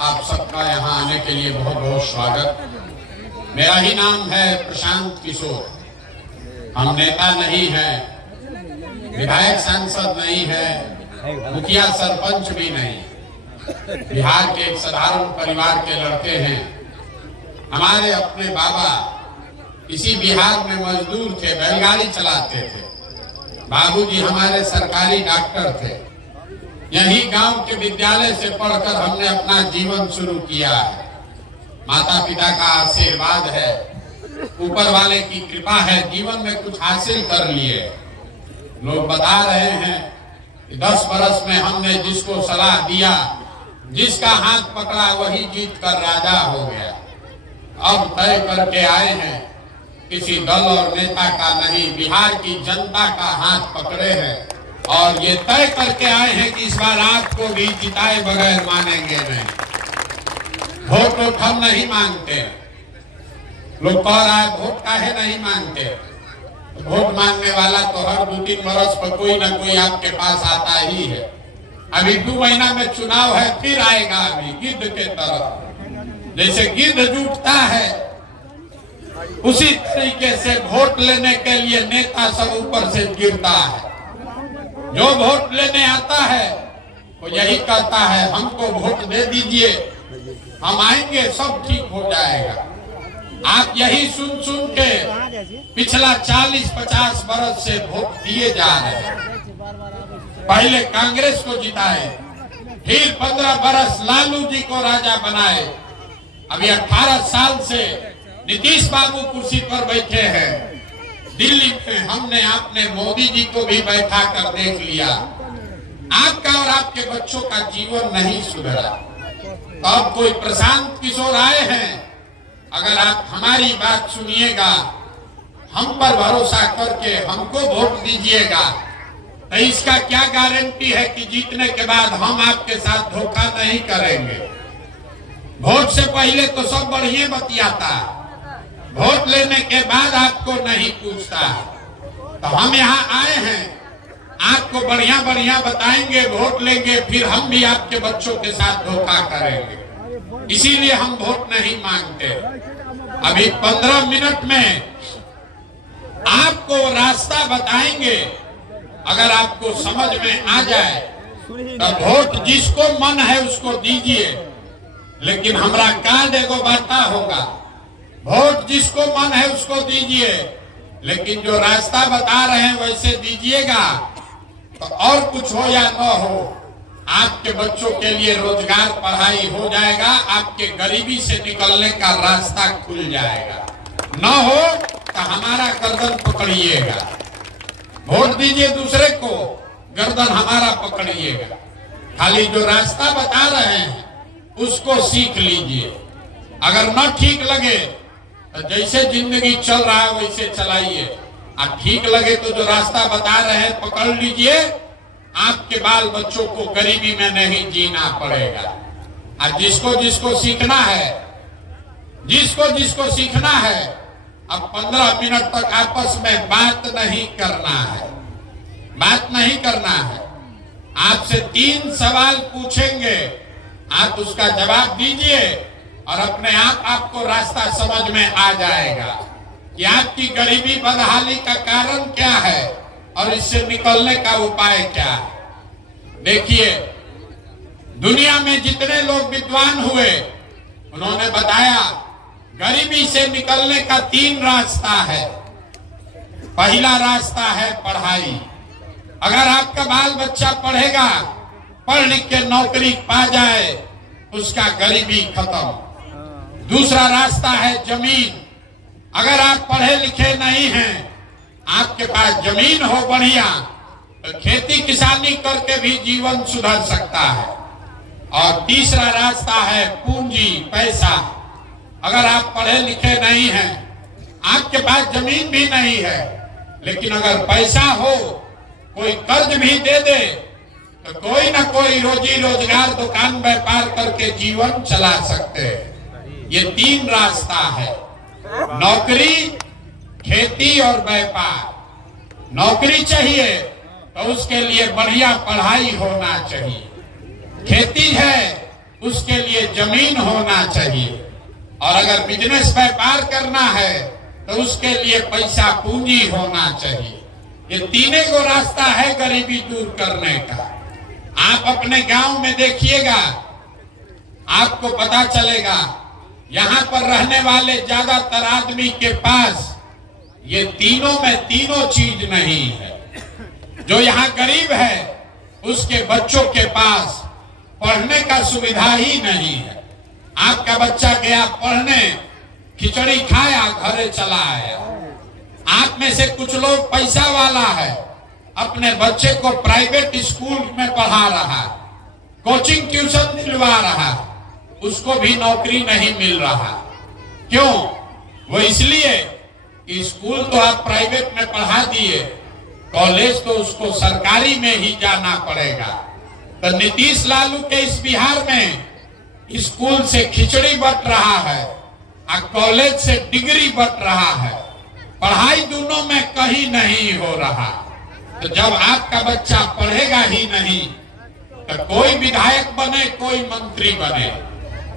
आप सबका यहाँ आने के लिए बहुत बहुत स्वागत। मेरा ही नाम है प्रशांत किशोर। हम नेता नहीं हैं, विधायक सांसद नहीं है, मुखिया सरपंच भी नहीं। बिहार के एक साधारण परिवार के लड़के हैं। हमारे अपने बाबा इसी बिहार में मजदूर थे, बैलगाड़ी चलाते थे। बाबूजी हमारे सरकारी डॉक्टर थे। यही गांव के विद्यालय से पढ़कर हमने अपना जीवन शुरू किया है। माता पिता का आशीर्वाद है, ऊपर वाले की कृपा है, जीवन में कुछ हासिल कर लिए। लोग बता रहे हैं कि 10 बरस में हमने जिसको सलाह दिया, जिसका हाथ पकड़ा वही जीत कर राजा हो गया। अब तय करके आए हैं, किसी दल और नेता का नहीं, बिहार की जनता का हाथ पकड़े हैं और ये तय करके आए हैं कि इस बार आपको भी जिताए बगैर मानेंगे नहीं। वोट हम नहीं मांगते। लोग कह रहा है वोट काहे नहीं मांगते। वोट मांगने वाला तो हर 2-3 बरस पर कोई ना कोई आपके पास आता ही है। अभी 2 महीना में चुनाव है, फिर आएगा अभी गिद्ध के तरह। जैसे गिद्ध जुटता है उसी तरीके से वोट लेने के लिए नेता सब ऊपर से गिरता है। जो वोट लेने आता है वो यही कहता है हमको वोट दे दीजिए, हम आएंगे सब ठीक हो जाएगा। आप यही सुन सुन के पिछला 40-50 बरस से वोट दिए जा रहे हैं। पहले कांग्रेस को जिताए, फिर 15 बरस लालू जी को राजा बनाए। अभी 18 साल से नीतीश बाबू कुर्सी पर बैठे हैं। दिल्ली में हमने आपने मोदी जी को भी बैठा कर देख लिया। आपका और आपके बच्चों का जीवन नहीं सुधरा। अब कोई प्रशांत किशोर आए हैं, अगर आप हमारी बात सुनिएगा, हम पर भरोसा करके हमको वोट दीजिएगा, तो इसका क्या गारंटी है कि जीतने के बाद हम आपके साथ धोखा नहीं करेंगे। वोट से पहले तो सब बढ़िया बतियाता, वोट लेने के बाद आपको नहीं पूछता। तो हम यहाँ आए हैं, आपको बढ़िया बढ़िया बताएंगे, वोट लेंगे, फिर हम भी आपके बच्चों के साथ धोखा करेंगे। इसीलिए हम वोट नहीं मांगते। अभी 15 मिनट में आपको रास्ता बताएंगे। अगर आपको समझ में आ जाए तो वोट जिसको मन है उसको दीजिए, लेकिन हमारा कार्ड एगो बाता होगा। वोट जिसको मन है उसको दीजिए, लेकिन जो रास्ता बता रहे हैं वैसे दीजिएगा। तो और कुछ हो या न हो, आपके बच्चों के लिए रोजगार, पढ़ाई हो जाएगा, आपके गरीबी से निकलने का रास्ता खुल जाएगा। न हो तो हमारा गर्दन पकड़िएगा। वोट दीजिए दूसरे को, गर्दन हमारा पकड़िएगा। खाली जो रास्ता बता रहे हैं उसको सीख लीजिए। अगर न ठीक लगे तो जैसे जिंदगी चल रहा है वैसे चलाइए। आप ठीक लगे तो जो रास्ता बता रहे हैं पकड़ लीजिए। आपके बाल बच्चों को गरीबी में नहीं जीना पड़ेगा। और जिसको जिसको सीखना है, जिसको जिसको सीखना है, अब 15 मिनट तक आपस में बात नहीं करना है। बात नहीं करना है। आपसे 3 सवाल पूछेंगे, आप उसका जवाब दीजिए और अपने आप आपको रास्ता समझ में आ जाएगा कि आपकी गरीबी बदहाली का कारण क्या है और इससे निकलने का उपाय क्या है। देखिए, दुनिया में जितने लोग विद्वान हुए उन्होंने बताया गरीबी से निकलने का 3 रास्ता है। पहला रास्ता है पढ़ाई। अगर आपका बाल बच्चा पढ़ेगा, पढ़ लिख के नौकरी पा जाए, उसका गरीबी खत्म। दूसरा रास्ता है जमीन। अगर आप पढ़े लिखे नहीं हैं, आपके पास जमीन हो बढ़िया, तो खेती किसानी करके भी जीवन सुधर सकता है। और तीसरा रास्ता है पूंजी, पैसा। अगर आप पढ़े लिखे नहीं हैं, आपके पास जमीन भी नहीं है, लेकिन अगर पैसा हो, कोई कर्ज भी दे दे, तो कोई ना कोई रोजी रोजगार, दुकान व्यापार करके जीवन चला सकते हैं। ये 3 रास्ता है, नौकरी, खेती और व्यापार। नौकरी चाहिए तो उसके लिए बढ़िया पढ़ाई होना चाहिए। खेती है उसके लिए जमीन होना चाहिए, और अगर बिजनेस व्यापार करना है तो उसके लिए पैसा पूंजी होना चाहिए। ये तीनों को रास्ता है गरीबी दूर करने का। आप अपने गांव में देखिएगा, आपको पता चलेगा यहाँ पर रहने वाले ज्यादातर आदमी के पास ये तीनों में तीनों चीज नहीं है। जो यहाँ गरीब है उसके बच्चों के पास पढ़ने का सुविधा ही नहीं है। आपका बच्चा गया पढ़ने, खिचड़ी खाया, घरे चला आया। आप में से कुछ लोग पैसा वाला है, अपने बच्चे को प्राइवेट स्कूल में पढ़ा रहा, कोचिंग ट्यूशन दिलवा रहा, उसको भी नौकरी नहीं मिल रहा। क्यों? वो इसलिए कि स्कूल तो आप प्राइवेट में पढ़ा दिए, कॉलेज तो उसको सरकारी में ही जाना पड़ेगा। तो नीतीश लालू के इस बिहार में स्कूल से खिचड़ी बट रहा है और कॉलेज से डिग्री बट रहा है, पढ़ाई दोनों में कहीं नहीं हो रहा। तो जब आपका बच्चा पढ़ेगा ही नहीं तो कोई विधायक बने, कोई मंत्री बने,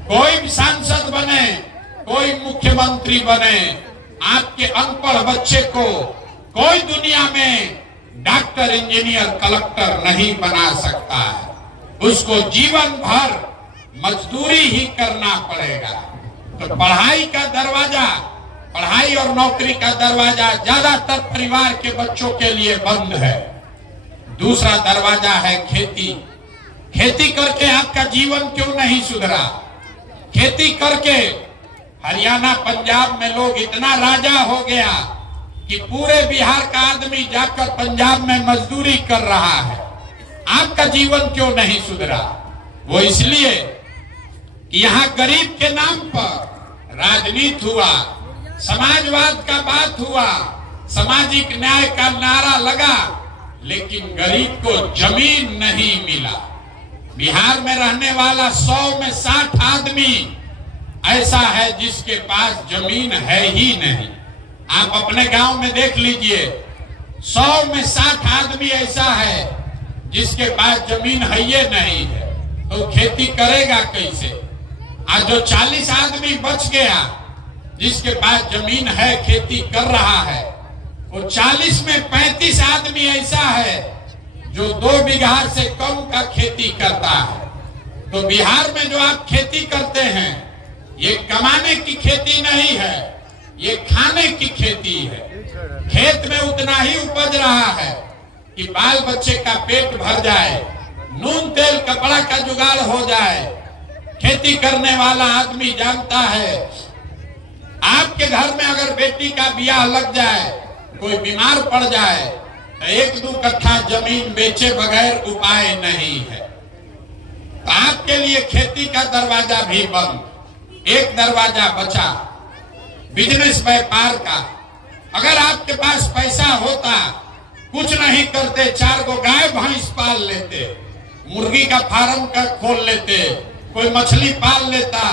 कोई सांसद बने, कोई मुख्यमंत्री बने, आपके अनपढ़ बच्चे को कोई दुनिया में डॉक्टर, इंजीनियर, कलेक्टर नहीं बना सकता है। उसको जीवन भर मजदूरी ही करना पड़ेगा। तो पढ़ाई का दरवाजा, पढ़ाई और नौकरी का दरवाजा ज्यादातर परिवार के बच्चों के लिए बंद है। दूसरा दरवाजा है खेती। खेती करके आपका जीवन क्यों नहीं सुधरा? खेती करके हरियाणा, पंजाब में लोग इतना राजा हो गया कि पूरे बिहार का आदमी जाकर पंजाब में मजदूरी कर रहा है। आपका जीवन क्यों नहीं सुधरा? वो इसलिए कि यहाँ गरीब के नाम पर राजनीति हुआ, समाजवाद का बात हुआ, सामाजिक न्याय का नारा लगा, लेकिन गरीब को जमीन नहीं मिला। बिहार में रहने वाला 100 में 60 आदमी ऐसा है जिसके पास जमीन है ही नहीं। आप अपने गांव में देख लीजिए, 100 में 60 आदमी ऐसा है जिसके पास जमीन है ही नहीं है, तो खेती करेगा कैसे? आज जो 40 आदमी बच गया जिसके पास जमीन है, खेती कर रहा है, वो 40 में 35 आदमी ऐसा है जो 2 बीघा से कम का खेती करता है। तो बिहार में जो आप खेती करते हैं ये कमाने की खेती नहीं है, ये खाने की खेती है। खेत में उतना ही उपज रहा है कि बाल बच्चे का पेट भर जाए, नून तेल कपड़ा का जुगाड़ हो जाए। खेती करने वाला आदमी जानता है, आपके घर में अगर बेटी का ब्याह लग जाए, कोई बीमार पड़ जाए तो 1-2 कट्ठा जमीन बेचे बगैर उपाय नहीं है। तो आपके लिए खेती का दरवाजा भी बंद। एक दरवाजा बचा, बिजनेस व्यापार का। अगर आपके पास पैसा होता, कुछ नहीं करते, 4 गो गाय भैंस पाल लेते, मुर्गी का फार्म का खोल लेते, कोई मछली पाल लेता,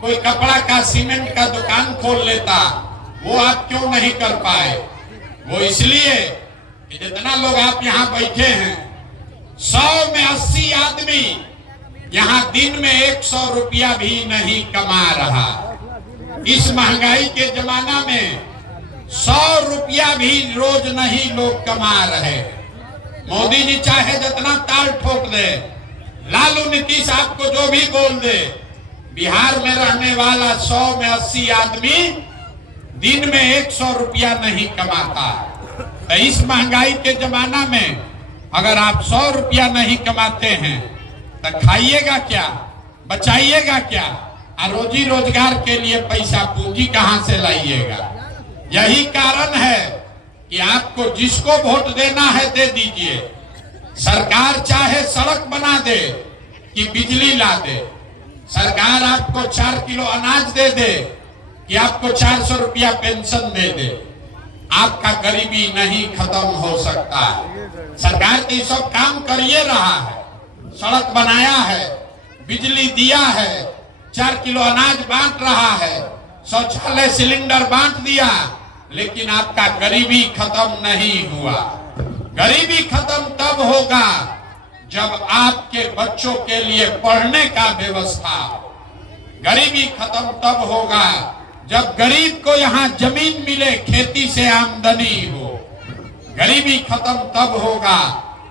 कोई कपड़ा का, सीमेंट का दुकान खोल लेता, वो आप क्यों नहीं कर पाए? वो इसलिए कि जितना लोग आप यहाँ बैठे हैं, 100 में 80 आदमी यहाँ दिन में 100 रुपया भी नहीं कमा रहा। इस महंगाई के जमाना में 100 रुपया भी रोज नहीं लोग कमा रहे। मोदी जी चाहे जितना ताल ठोक दे, लालू नीतीश आपको जो भी बोल दे, बिहार में रहने वाला 100 में 80 आदमी दिन में 100 रुपया नहीं कमाता। तो इस महंगाई के जमाना में अगर आप 100 रुपया नहीं कमाते हैं तो खाइएगा क्या, बचाइएगा क्या, और रोजी रोजगार के लिए पैसा पूंजी कहां से लाइएगा? यही कारण है कि आपको जिसको वोट देना है दे दीजिए। सरकार चाहे सड़क बना दे कि बिजली ला दे, सरकार आपको 4 किलो अनाज दे दे कि आपको 400 रुपया पेंशन दे दे, आपका गरीबी नहीं खत्म हो सकता। सरकार तो सब काम करिए रहा है, सड़क बनाया है, बिजली दिया है, 4 किलो अनाज बांट रहा है, शौचालय सिलेंडर बांट दिया, लेकिन आपका गरीबी खत्म नहीं हुआ। गरीबी खत्म तब होगा जब आपके बच्चों के लिए पढ़ने का व्यवस्था हो। गरीबी खत्म तब होगा जब गरीब को यहाँ जमीन मिले, खेती से आमदनी हो। गरीबी खत्म तब होगा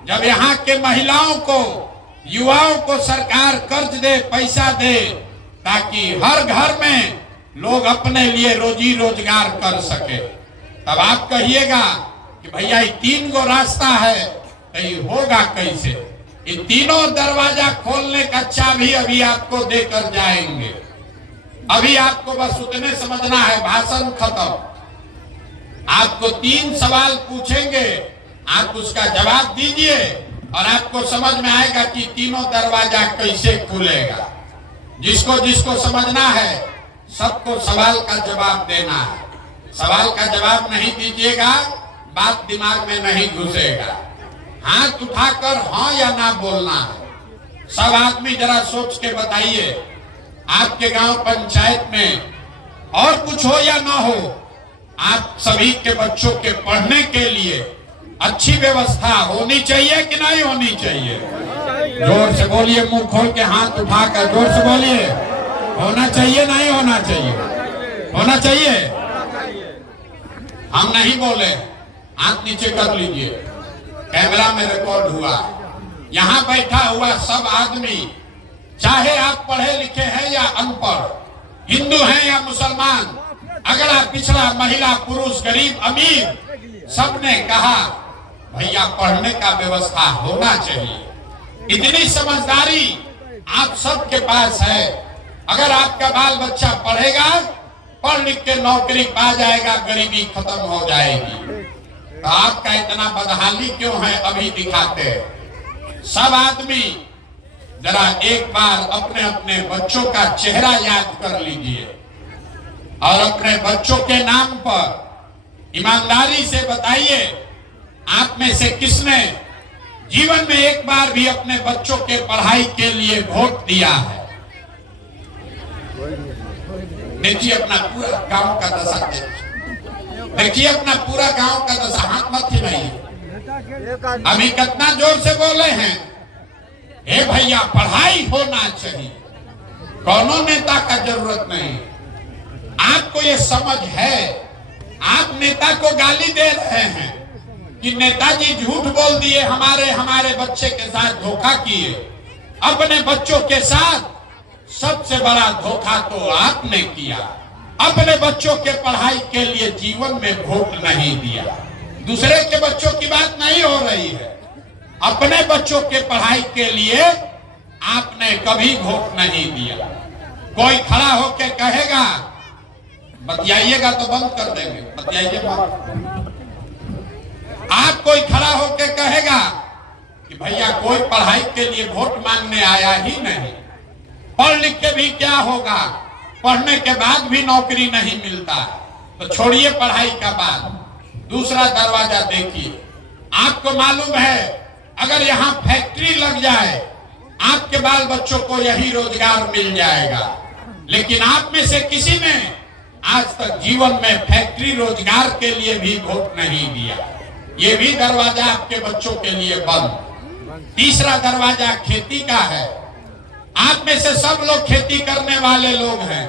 जब यहाँ के महिलाओं को, युवाओं को सरकार कर्ज दे, पैसा दे, ताकि हर घर में लोग अपने लिए रोजी रोजगार कर सके। तब आप कहिएगा कि भैया ये 3 गो रास्ता है, तो ये होगा कैसे? ये तीनों दरवाजा खोलने का चाबी अभी आपको देकर जाएंगे। अभी आपको बस उतने समझना है, भाषण खत्म। आपको 3 सवाल पूछेंगे, आप उसका जवाब दीजिए और आपको समझ में आएगा कि तीनों दरवाजा कैसे खुलेगा। जिसको जिसको समझना है सबको सवाल का जवाब देना है। सवाल का जवाब नहीं दीजिएगा, बात दिमाग में नहीं घुसेगा। हाथ उठाकर हाँ या ना बोलना है। सब आदमी जरा सोच के बताइए, आपके गांव पंचायत में और कुछ हो या ना हो, आप सभी के बच्चों के पढ़ने के लिए अच्छी व्यवस्था होनी चाहिए कि नहीं होनी चाहिए? जोर से बोलिए, मुंह खोल के हाथ उठाकर जोर से बोलिए। होना चाहिए नहीं होना चाहिए? होना चाहिए। हम नहीं बोले, हाथ नीचे कर लीजिए, कैमरा में रिकॉर्ड हुआ। यहाँ बैठा हुआ सब आदमी, चाहे आप पढ़े लिखे हैं या अनपढ़, हिंदू हैं या मुसलमान, अगर आप पिछड़ा, महिला, पुरुष, गरीब, अमीर, सबने कहा भैया पढ़ने का व्यवस्था होना चाहिए। इतनी समझदारी आप सबके पास है। अगर आपका बाल बच्चा पढ़ेगा, पढ़ लिख के नौकरी पा जाएगा, गरीबी खत्म हो जाएगी। तो आपका इतना बदहाली क्यों है? अभी दिखाते हैं। सब आदमी जरा एक बार अपने अपने बच्चों का चेहरा याद कर लीजिए और अपने बच्चों के नाम पर ईमानदारी से बताइए, आप में से किसने जीवन में एक बार भी अपने बच्चों के पढ़ाई के लिए वोट दिया है? देखिए अपना पूरा गांव का दशा, देखिए अपना पूरा गांव का दशा। हाथ मत हिलाइए। अभी कितना जोर से बोले हैं, हे भैया पढ़ाई होना चाहिए, कौनो नेता का जरूरत नहीं। आपको ये समझ है? आप नेता को गाली दे रहे हैं कि नेताजी झूठ बोल दिए, हमारे बच्चे के साथ धोखा किए। अपने बच्चों के साथ सबसे बड़ा धोखा तो आपने किया। अपने बच्चों के पढ़ाई के लिए जीवन में वोट नहीं दिया। दूसरे के बच्चों की बात नहीं हो रही है, अपने बच्चों के पढ़ाई के लिए आपने कभी वोट नहीं दिया। कोई खड़ा होकर कहेगा, बतियाइएगा तो बंद कर देंगे, बतियाइएगा। आप कोई खड़ा होकर कहेगा कि भैया कोई पढ़ाई के लिए वोट मांगने आया ही नहीं, पढ़ लिख के भी क्या होगा, पढ़ने के बाद भी नौकरी नहीं मिलता, तो छोड़िए पढ़ाई का बात। दूसरा दरवाजा देखिए। आपको मालूम है अगर यहाँ फैक्ट्री लग जाए, आपके बाल बच्चों को यही रोजगार मिल जाएगा। लेकिन आप में से किसी ने आज तक जीवन में फैक्ट्री रोजगार के लिए भी वोट नहीं दिया। ये भी दरवाजा आपके बच्चों के लिए बंद। तीसरा दरवाजा खेती का है। आप में से सब लोग खेती करने वाले लोग हैं।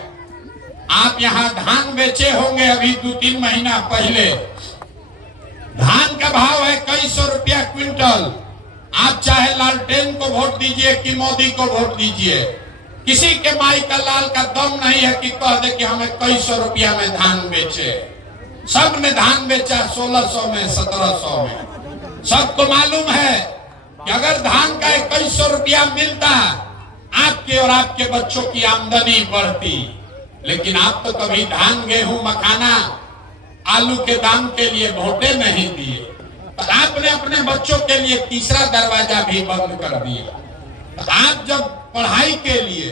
आप यहाँ धान बेचे होंगे अभी 2-3 महीना पहले। धान का भाव है कई सौ रुपया क्विंटल। आप चाहे लालटेन को वोट दीजिए कि मोदी को वोट दीजिए, किसी के माई का लाल का दम नहीं है कि कह दे कि हमें कई सौ रुपया में धान बेचे। सब ने धान बेचा 1600 में, 1700 में। सबको मालूम है कि अगर धान का 2100 रुपया मिलता, आपके और आपके बच्चों की आमदनी बढ़ती। लेकिन आप तो कभी धान, गेहूं, मखाना, आलू के दाम के लिए वोटे नहीं दिए। तो आपने अपने बच्चों के लिए तीसरा दरवाजा भी बंद कर दिया। तो आप जब पढ़ाई के लिए,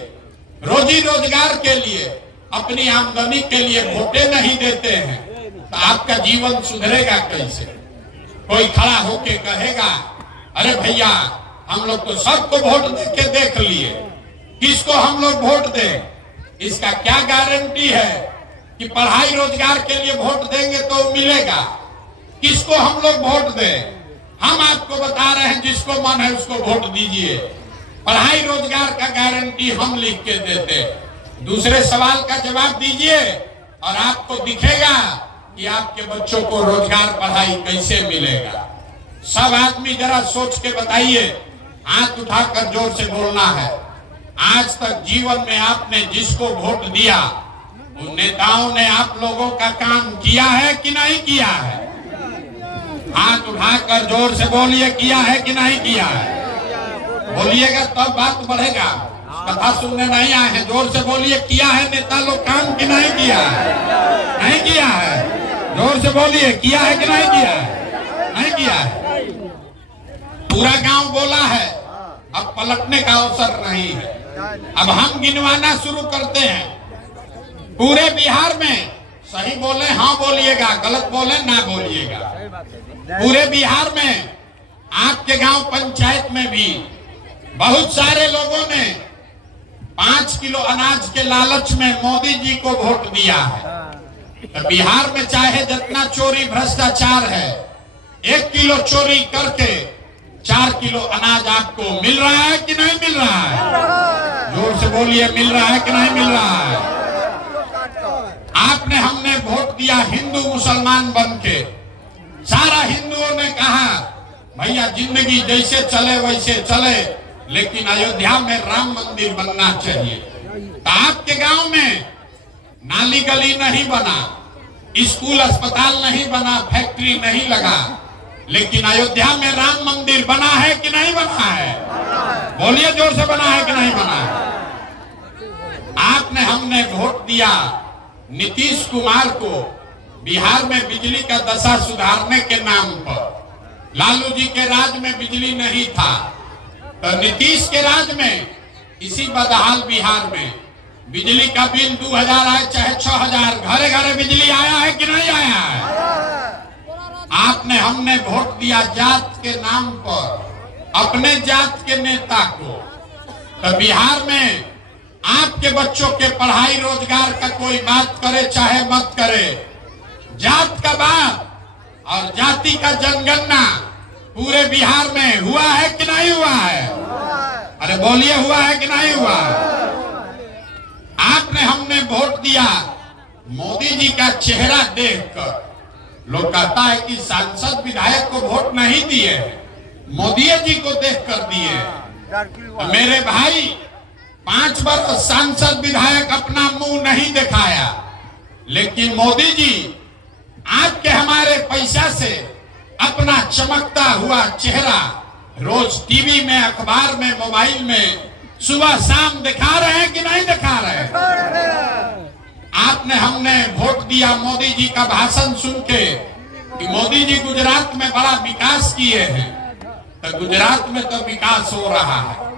रोजी रोजगार के लिए, अपनी आमदनी के लिए वोटे नहीं देते हैं, तो आपका जीवन सुधरेगा कैसे? कोई खड़ा होके कहेगा, अरे भैया हम लोग तो सबको वोट दे के देख लिए, किसको हम लोग वोट दें? इसका क्या गारंटी है कि पढ़ाई रोजगार के लिए वोट देंगे तो मिलेगा? किसको हम लोग वोट दें? हम आपको बता रहे हैं, जिसको मन है उसको वोट दीजिए। पढ़ाई रोजगार का गारंटी हम लिख के देते। दूसरे सवाल का जवाब दीजिए और आपको दिखेगा कि आपके बच्चों को रोजगार पढ़ाई कैसे मिलेगा। सब आदमी जरा सोच के बताइए, हाथ उठाकर जोर से बोलना है। आज तक जीवन में आपने जिसको वोट दिया उन नेताओं ने आप लोगों का काम किया है कि नहीं किया है? हाथ उठाकर जोर से बोलिए, किया है कि नहीं किया है? बोलिएगा तब बात बढ़ेगा। कथा सुनने नहीं आए हैं, जोर से बोलिए, किया है नेता लोग काम कि नहीं किया है? नहीं किया है। जोर से बोलिए, किया है कि नहीं किया है? नहीं किया है। पूरा गांव बोला है, अब पलटने का अवसर नहीं है। अब हम गिनवाना शुरू करते हैं। पूरे बिहार में सही बोले हाँ बोलिएगा, गलत बोले ना बोलिएगा। पूरे बिहार में आपके गांव पंचायत में भी बहुत सारे लोगों ने 5 किलो अनाज के लालच में मोदी जी को वोट दिया है। तो बिहार में चाहे जितना चोरी भ्रष्टाचार है, 1 किलो चोरी करके 4 किलो अनाज आपको मिल रहा है कि नहीं मिल रहा है? जोर से बोलिए, मिल रहा है कि नहीं मिल रहा है? आपने हमने वोट दिया हिंदू मुसलमान बनके। सारा हिंदुओं ने कहा भैया जिंदगी जैसे चले वैसे चले, लेकिन अयोध्या में राम मंदिर बनना चाहिए। तो आपके गांव में नाली गली नहीं बना, स्कूल अस्पताल नहीं बना, फैक्ट्री नहीं लगा, लेकिन अयोध्या में राम मंदिर बना है कि नहीं बना है? बोलिए जोर से, बना है कि नहीं बना है? आपने हमने वोट दिया नीतीश कुमार को बिहार में बिजली का दशा सुधारने के नाम पर। लालू जी के राज में बिजली नहीं था, तो नीतीश के राज में इसी बदहाल बिहार में बिजली का बिल 2000 आए चाहे 6000, घरे घरे बिजली आया है कि नहीं आया है? आपने हमने वोट दिया जात के नाम पर अपने जात के नेता को। तो बिहार में आपके बच्चों के पढ़ाई रोजगार का कोई बात करे चाहे मत करे, जात का बात और जाति का जनगणना पूरे बिहार में हुआ है कि नहीं हुआ है? अरे बोलिए, हुआ है कि नहीं हुआ? आपने हमने वोट दिया मोदी जी का चेहरा देखकर। लोग कहता है कि सांसद विधायक को वोट नहीं दिए, मोदी जी को देखकर दिए। तो मेरे भाई 5 वर्ष सांसद विधायक अपना मुंह नहीं दिखाया, लेकिन मोदी जी आपके हमारे पैसा से अपना चमकता हुआ चेहरा रोज टीवी में, अखबार में, मोबाइल में सुबह शाम दिखा रहे हैं कि नहीं दिखा रहे? आपने हमने वोट दिया मोदी जी का भाषण सुन के कि मोदी जी गुजरात में बड़ा विकास किए हैं। तो गुजरात में तो विकास हो रहा है।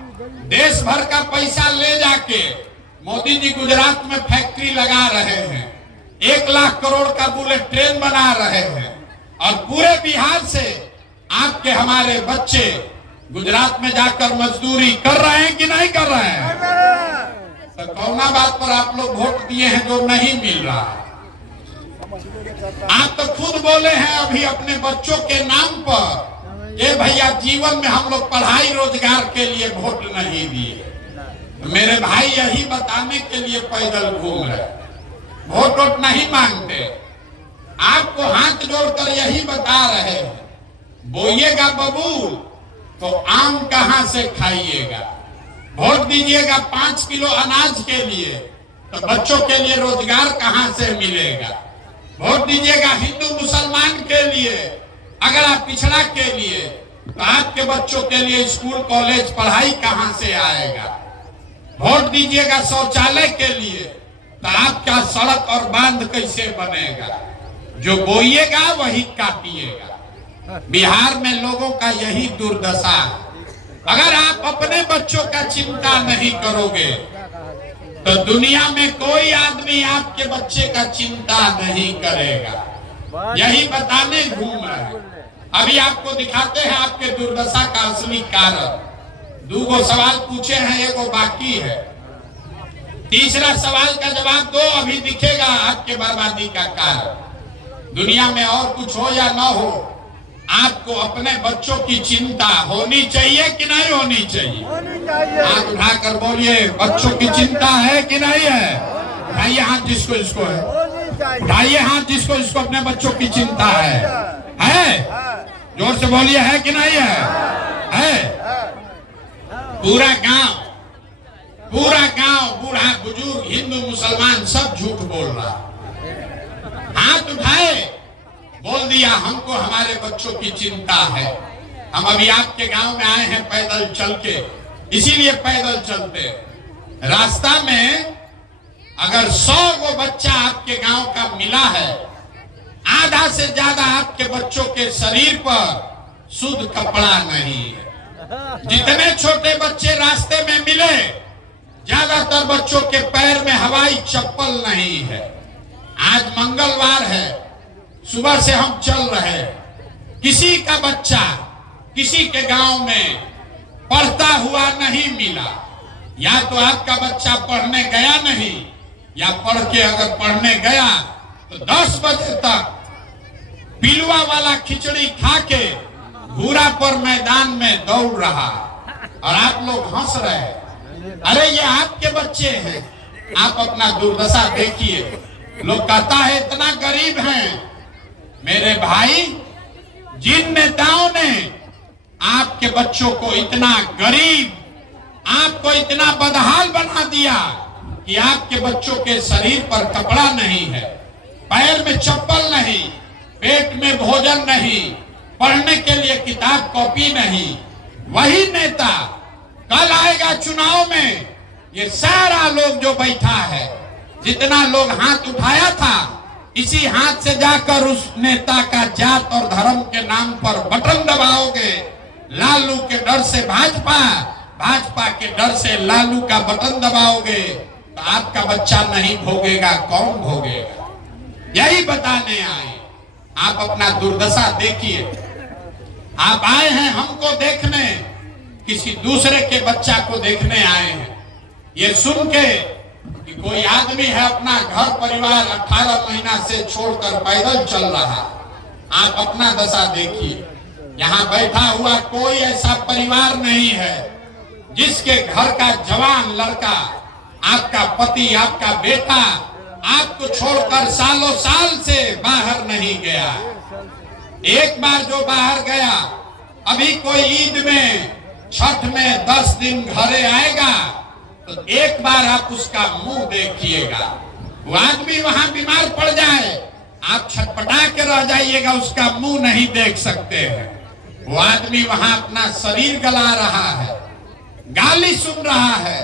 देश भर का पैसा ले जाके मोदी जी गुजरात में फैक्ट्री लगा रहे हैं, 1 लाख करोड़ का बुलेट ट्रेन बना रहे हैं, और पूरे बिहार से आपके हमारे बच्चे गुजरात में जाकर मजदूरी कर रहे हैं कि नहीं कर रहे हैं? तो कौना बात पर आप लोग वोट दिए हैं जो नहीं मिल रहा? आप तो खुद बोले हैं अभी अपने बच्चों के नाम पर, ये भैया जीवन में हम लोग पढ़ाई रोजगार के लिए वोट नहीं दिए। मेरे भाई यही बताने के लिए पैदल घूम रहे, वोट नहीं मांगते। आपको हाथ जोड़कर यही बता रहे हैं, बोइएगा बबूल तो आम कहां से खाइएगा। वोट दीजिएगा 5 किलो अनाज के लिए, तो बच्चों के लिए रोजगार कहां से मिलेगा? वोट दीजिएगा हिंदू मुसलमान के लिए, अगर आप पिछड़ा के लिए, तो आपके बच्चों के लिए स्कूल कॉलेज पढ़ाई कहां से आएगा? वोट दीजिएगा शौचालय के लिए, तो आपका सड़क और बांध कैसे बनेगा? जो बोइएगा वही काटिएगा। बिहार में लोगों का यही दुर्दशा है। अगर आप अपने बच्चों का चिंता नहीं करोगे तो दुनिया में कोई आदमी आपके बच्चे का चिंता नहीं करेगा। यही बताने घूम रहे हैं। अभी आपको दिखाते हैं आपके दुर्दशा का असली कारण। 2 सवाल पूछे हैं, 1 बाकी है। तीसरा सवाल का जवाब दो, अभी दिखेगा आपके बर्बादी का कारण। दुनिया में और कुछ हो या न हो, आपको अपने बच्चों की चिंता होनी चाहिए कि नहीं होनी चाहिए? हाथ उठाकर बोलिए, बच्चों की चिंता है कि नहीं है? उठाइए हाथ जिसको इसको है, उठाइए हाथ जिसको इसको अपने बच्चों की चिंता है? जोर से बोलिए, है कि नहीं है? पूरा गांव बूढ़ा बुजुर्ग हिंदू मुसलमान सब झूठ बोल रहा। हाथ उठाए, बोल दिया हमको हमारे बच्चों की चिंता है। हम अभी आपके गांव में आए हैं पैदल चल के, इसीलिए पैदल चलते। रास्ता में अगर 100 गो बच्चा आपके गांव का मिला है, आधा से ज्यादा आपके बच्चों के शरीर पर शुद्ध कपड़ा नहीं है। जितने छोटे बच्चे रास्ते में मिले, ज्यादातर बच्चों के पैर में हवाई चप्पल नहीं है। आज मंगलवार है, सुबह से हम चल रहे, किसी का बच्चा किसी के गांव में पढ़ता हुआ नहीं मिला। या तो आपका बच्चा पढ़ने गया नहीं, या पढ़ के अगर पढ़ने गया तो 10 बजे तक पिलुआ वाला खिचड़ी खा के घूरा पर मैदान में दौड़ रहा, और आप लोग हंस रहे। अरे ये आपके बच्चे हैं, आप अपना दुर्दशा देखिए। लोग कहता है इतना गरीब हैं। मेरे भाई, जिन नेताओं ने आपके बच्चों को इतना गरीब, आपको इतना बदहाल बना दिया कि आपके बच्चों के शरीर पर कपड़ा नहीं है, पैर में चप्पल नहीं, पेट में भोजन नहीं, पढ़ने के लिए किताब कॉपी नहीं, वही नेता कल आएगा चुनाव में। ये सारा लोग जो बैठा है, जितना लोग हाथ उठाया था, इसी हाथ से जाकर उस नेता का जात और धर्म के नाम पर बटन दबाओगे। लालू के डर से भाजपा, भाजपा के डर से लालू का बटन दबाओगे, तो आपका बच्चा नहीं भोगेगा, कौन भोगेगा? यही बताने आए। आप अपना दुर्दशा देखिए। आप आए हैं हमको देखने, किसी दूसरे के बच्चा को देखने आए हैं। ये सुन के कि कोई आदमी है अपना घर परिवार 18 महीना से छोड़कर पैदल चल रहा, आप अपना दशा देखिए। यहाँ बैठा हुआ कोई ऐसा परिवार नहीं है जिसके घर का जवान लड़का, आपका पति, आपका बेटा आपको छोड़कर सालों साल से बाहर नहीं गया। एक बार जो बाहर गया, अभी कोई ईद में, छठ में 10 दिन घरे आएगा, तो एक बार आप उसका मुंह देखिएगा। वो आदमी वहां बीमार पड़ जाए, आप छटपटा के रह जाइएगा, उसका मुंह नहीं देख सकते हैं। वो आदमी वहां अपना शरीर गला रहा है, गाली सुन रहा है,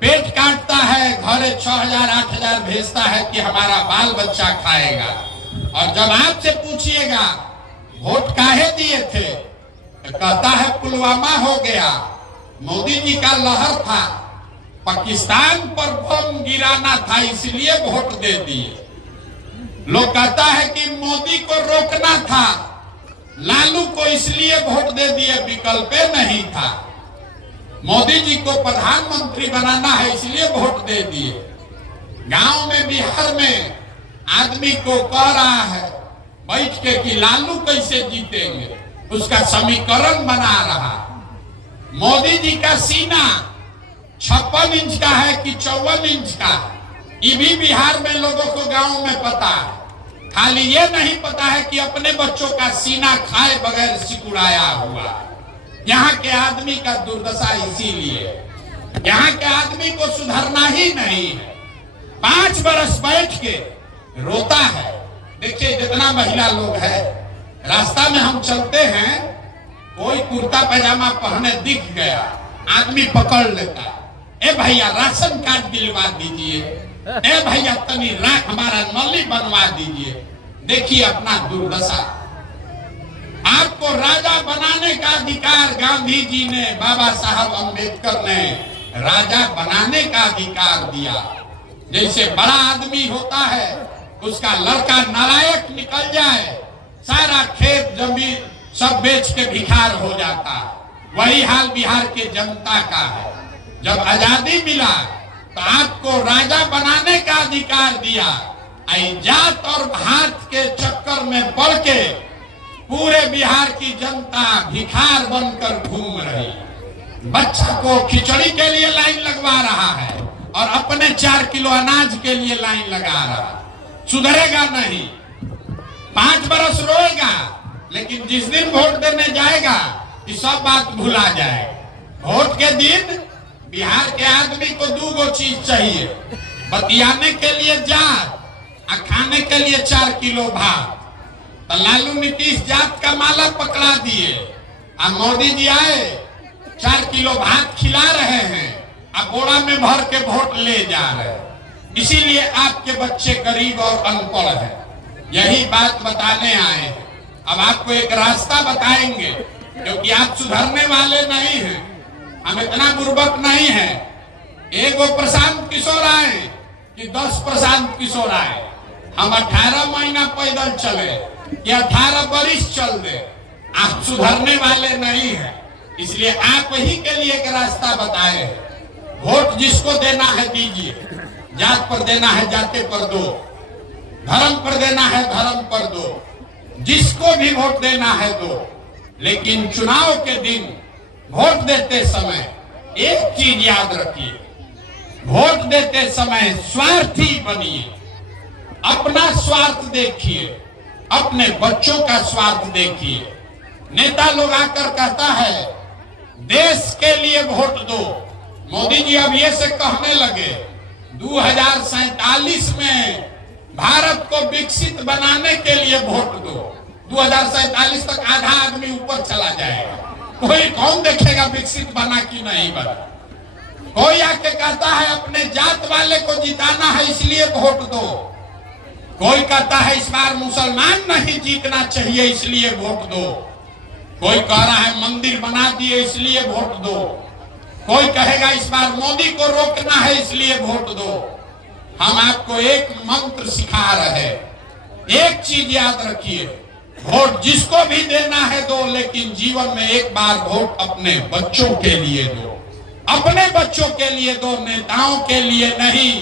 पेट काटता है, घरे 6000 8000 भेजता है कि हमारा बाल बच्चा खाएगा। और जब आपसे पूछिएगा वोट काहे दिए थे, तो कहता है पुलवामा हो गया, मोदी जी का लहर था, पाकिस्तान पर बम गिराना था इसलिए वोट दे दिए। लोग कहता है कि मोदी को रोकना था, लालू को इसलिए वोट दे दिए, विकल्प नहीं था। मोदी जी को प्रधानमंत्री बनाना है इसलिए वोट दे दिए। गांव में, बिहार में आदमी को कह रहा है बैठ के कि लालू कैसे जीतेंगे, उसका समीकरण बना रहा। मोदी जी का सीना 56 इंच का है कि 54 इंच का, ये भी बिहार में लोगों को गांव में पता है। खाली ये नहीं पता है कि अपने बच्चों का सीना खाए बगैर सिकुड़ाया हुआ। यहाँ के आदमी का दुर्दशा इसीलिए, यहाँ के आदमी को सुधरना ही नहीं है। 5 बरस बैठ के रोता है। देखिए जितना महिला लोग है, रास्ता में हम चलते हैं, कोई कुर्ता पैजामा पहने दिख गया, आदमी पकड़ लेता है, ए भैया राशन कार्ड दिलवा दीजिए, ए भैया तनी हमारा नली बनवा दीजिए। देखिए अपना दुर्दशा। आपको राजा बनाने का अधिकार गांधी जी ने, बाबा साहब अम्बेडकर ने राजा बनाने का अधिकार दिया। जैसे बड़ा आदमी होता है, उसका लड़का नालायक निकल जाए, सारा खेत जमीन सब बेच के भिखार हो जाता है। वही हाल बिहार के जनता का है। जब आजादी मिला तो आपको राजा बनाने का अधिकार दिया। जात और भात के चक्कर में पड़ के पूरे बिहार की जनता भिखार बनकर घूम रही, बच्चा को खिचड़ी के लिए लाइन लगवा रहा है और अपने 4 किलो अनाज के लिए लाइन लगा रहा। सुधरेगा नहीं, 5 बरस रोएगा, लेकिन जिस दिन वोट देने जाएगा ये सब बात भुला जाएगा। वोट के दिन बिहार के आदमी को 2 चीज चाहिए, बतियाने के लिए जात और खाने के लिए 4 किलो भात। तो लालू नीतीश जात का माला पकड़ा दिए और मोदी जी आए 4 किलो भात खिला रहे हैं और बोरा में भर के वोट ले जा रहे हैं। इसीलिए आपके बच्चे गरीब और अनपढ़ हैं। यही बात बताने आए हैं। अब आपको एक रास्ता बताएंगे, क्योंकि आप सुधरने वाले नहीं हैं, हम इतना बुर्बक नहीं है। एक वो प्रशांत किशोर आए कि 10 प्रशांत किशोर आए, हम 18 महीना पैदल चले या 18 बरिस चल दे, आप सुधरने वाले नहीं है। इसलिए आप ही के लिए एक रास्ता बताए, वोट जिसको देना है दीजिए, जात पर देना है जाते पर दो, धर्म पर देना है धर्म पर दो, जिसको भी वोट देना है दो। लेकिन चुनाव के दिन वोट देते समय एक चीज याद रखिए, वोट देते समय स्वार्थी बनिए, अपना स्वार्थ देखिए, अपने बच्चों का स्वार्थ देखिए। नेता लोग आकर कहता है देश के लिए वोट दो, मोदी जी अब ये से कहने लगे 2047 में भारत को विकसित बनाने के लिए वोट दो। 2047 तक आधा आदमी ऊपर चला जाएगा, कोई कौन देखेगा विकसित बना कि नहीं बना। कोई आके कहता है अपने जात वाले को जिताना है इसलिए वोट दो, कोई कहता है इस बार मुसलमान नहीं जीतना चाहिए इसलिए वोट दो, कोई कह रहा है मंदिर बना दिए इसलिए वोट दो, कोई कहेगा इस बार मोदी को रोकना है इसलिए वोट दो। हम आपको एक मंत्र सिखा रहे, एक चीज याद रखिए, वोट जिसको भी देना है दो, लेकिन जीवन में एक बार वोट अपने बच्चों के लिए दो, अपने बच्चों के लिए दो, नेताओं के लिए नहीं,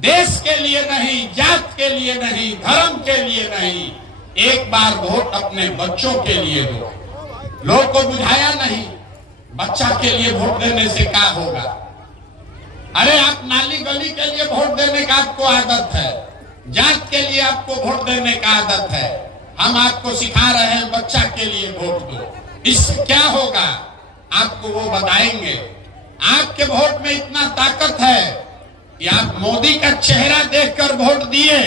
देश के लिए नहीं, जात के लिए नहीं, धर्म के लिए नहीं, एक बार वोट अपने बच्चों के लिए दो। लोग को बुझाया नहीं, बच्चा के लिए वोट देने से क्या होगा। अरे आप नाली गली के लिए वोट देने का आपको आदत है, जात के लिए आपको वोट देने का आदत है, हम आपको सिखा रहे हैं बच्चा के लिए वोट दो। इससे क्या होगा आपको वो बताएंगे। आपके वोट में इतना ताकत है कि आप मोदी का चेहरा देखकर वोट दिए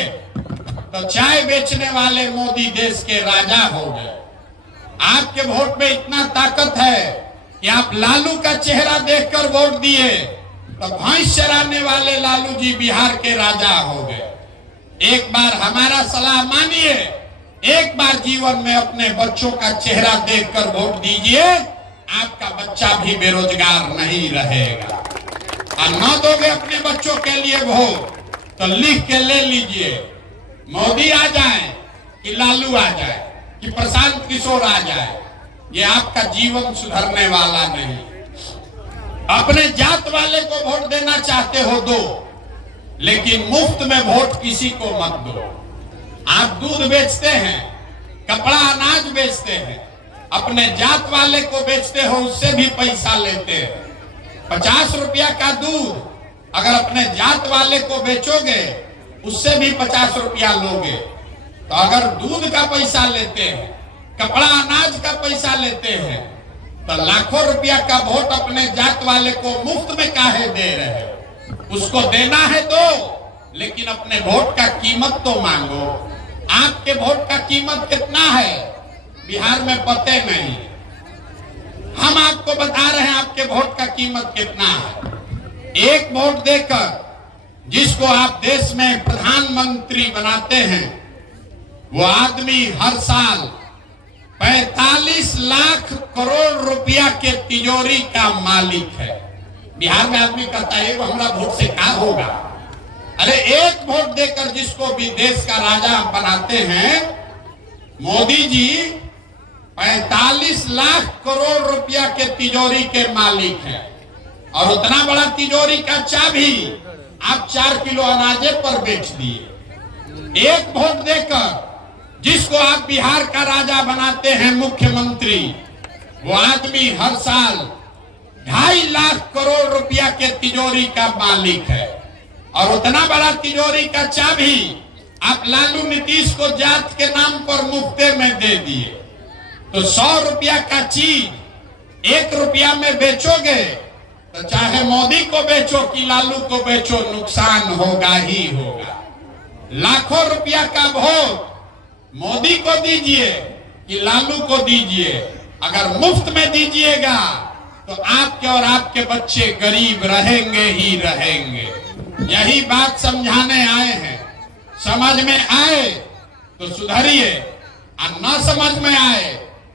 तो चाय बेचने वाले मोदी देश के राजा हो गए। आपके वोट में इतना ताकत है कि आप लालू का चेहरा देखकर वोट दिए तो भैंस चराने वाले लालू जी बिहार के राजा हो गए। एक बार हमारा सलाह मानिए, एक बार जीवन में अपने बच्चों का चेहरा देखकर वोट दीजिए, आपका बच्चा भी बेरोजगार नहीं रहेगा। और न दोगे अपने बच्चों के लिए वोट तो लिख के ले लीजिए, मोदी आ जाए कि लालू आ जाए कि प्रशांत किशोर आ जाए, ये आपका जीवन सुधरने वाला नहीं। अपने जात वाले को वोट देना चाहते हो दो, लेकिन मुफ्त में वोट किसी को मत दो। आप दूध बेचते हैं, कपड़ा अनाज बेचते हैं, अपने जात वाले को बेचते हो, उससे भी पैसा लेते हैं। 50 रुपया का दूध अगर अपने जात वाले को बेचोगे उससे भी 50 रुपया लोगे। तो अगर दूध का पैसा लेते हैं, कपड़ा अनाज का पैसा लेते हैं, तो लाखों रुपया का वोट अपने जात वाले को मुफ्त में काहे दे रहे। उसको देना है तो, लेकिन अपने वोट का कीमत तो मांगो। आपके वोट का कीमत कितना है बिहार में पते नहीं, हम आपको बता रहे हैं आपके वोट का कीमत कितना है। एक वोट देकर जिसको आप देश में प्रधानमंत्री बनाते हैं, वो आदमी हर साल 45 लाख करोड़ रुपया के तिजोरी का मालिक है। बिहार में आदमी कहता है वो हमारा वोट से क्या होगा। अरे एक वोट देकर जिसको भी देश का राजा बनाते हैं, मोदी जी 45 लाख करोड़ रुपया के तिजोरी के मालिक हैं। और उतना बड़ा तिजोरी का चाबी आप 4 किलो अनाजे पर बेच दिए। एक वोट देकर जिसको आप बिहार का राजा बनाते हैं मुख्यमंत्री, वो आदमी हर साल 2.5 लाख करोड़ रुपया के तिजोरी का मालिक है। और उतना बड़ा तिजोरी का चाबी आप लालू नीतीश को जात के नाम पर मुफ्ते में दे दिए। तो 100 रुपया का चीज 1 रुपया में बेचोगे तो चाहे मोदी को बेचो कि लालू को बेचो, नुकसान होगा ही होगा। लाखों रुपया का भोग मोदी को दीजिए कि लालू को दीजिए, अगर मुफ्त में दीजिएगा तो आपके और आपके बच्चे गरीब रहेंगे ही रहेंगे। यही बात समझाने आए हैं। समझ में आए तो सुधरिए, और न समझ में आए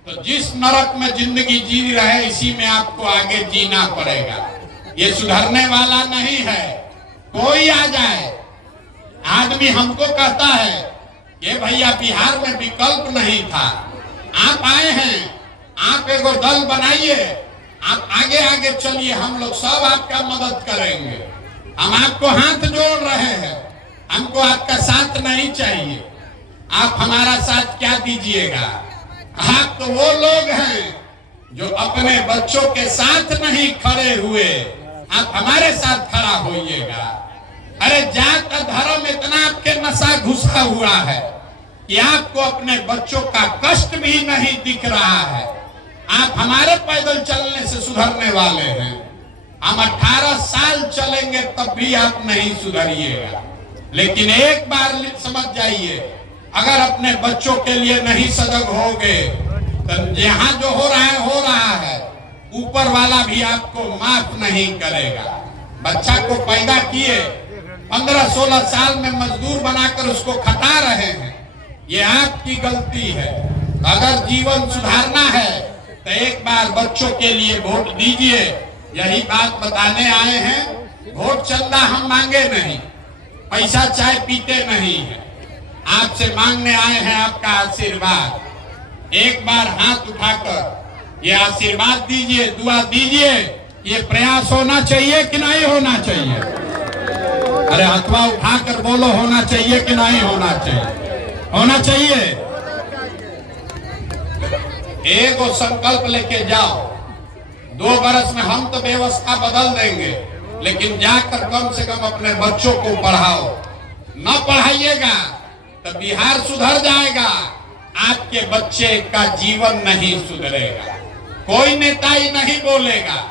तो जिस नरक में जिंदगी जी रहे इसी में आपको आगे जीना पड़ेगा। ये सुधरने वाला नहीं है। कोई आ जाए, आदमी हमको कहता है ये भैया बिहार में विकल्प नहीं था, आप आए हैं, आप एगो दल बनाइए, आप आगे आगे चलिए, हम लोग सब आपका मदद करेंगे। हम आपको हाथ जोड़ रहे हैं, हमको आपका साथ नहीं चाहिए। आप हमारा साथ क्या दीजिएगा? आप तो वो लोग हैं जो अपने बच्चों के साथ नहीं खड़े हुए, आप हमारे साथ खड़ा होइएगा। अरे जात का धर्म इतना आपके नशा घुसा हुआ है कि आपको अपने बच्चों का कष्ट भी नहीं दिख रहा है। आप हमारे पैदल चलने से सुधरने वाले हैं, हम 18 साल चलेंगे तब भी आप नहीं सुधरिएगा। लेकिन एक बार समझ जाइए, अगर अपने बच्चों के लिए नहीं सजग होगे तो यहाँ जो हो रहा है, ऊपर वाला भी आपको माफ नहीं करेगा। बच्चा को पैदा किए, 15-16 साल में मजदूर बनाकर उसको खटा रहे हैं, ये आपकी गलती है। अगर जीवन सुधारना है तो एक बार बच्चों के लिए वोट दीजिए। यही बात बताने आए हैं। वोट चंदा हम मांगे नहीं, पैसा चाय पीते नहीं है, आपसे मांगने आए हैं आपका आशीर्वाद। एक बार हाथ उठाकर ये आशीर्वाद दीजिए, दुआ दीजिए। ये प्रयास होना चाहिए कि नहीं होना चाहिए? अरे हाथवा उठाकर बोलो, होना चाहिए कि नहीं होना चाहिए? होना चाहिए। एक संकल्प लेके जाओ, 2 बरस में हम तो व्यवस्था बदल देंगे, लेकिन जाकर कम से कम अपने बच्चों को पढ़ाओ। न पढ़ाइएगा तो बिहार सुधर जाएगा, आपके बच्चे का जीवन नहीं सुधरेगा। कोई नेता ही नहीं बोलेगा।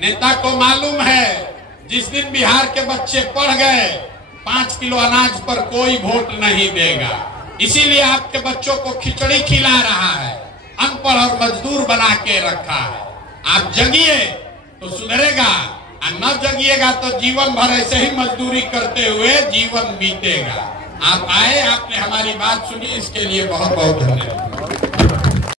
नेता को मालूम है जिस दिन बिहार के बच्चे पढ़ गए 5 किलो अनाज पर कोई वोट नहीं देगा। इसीलिए आपके बच्चों को खिचड़ी खिला रहा है, अनपढ़ और मजदूर बना के रखा है। आप जगिए तो सुधरेगा, और न जगिएगा तो जीवन भर ऐसे ही मजदूरी करते हुए जीवन बीतेगा। आप आए, आपने हमारी बात सुनी, इसके लिए बहुत बहुत धन्यवाद।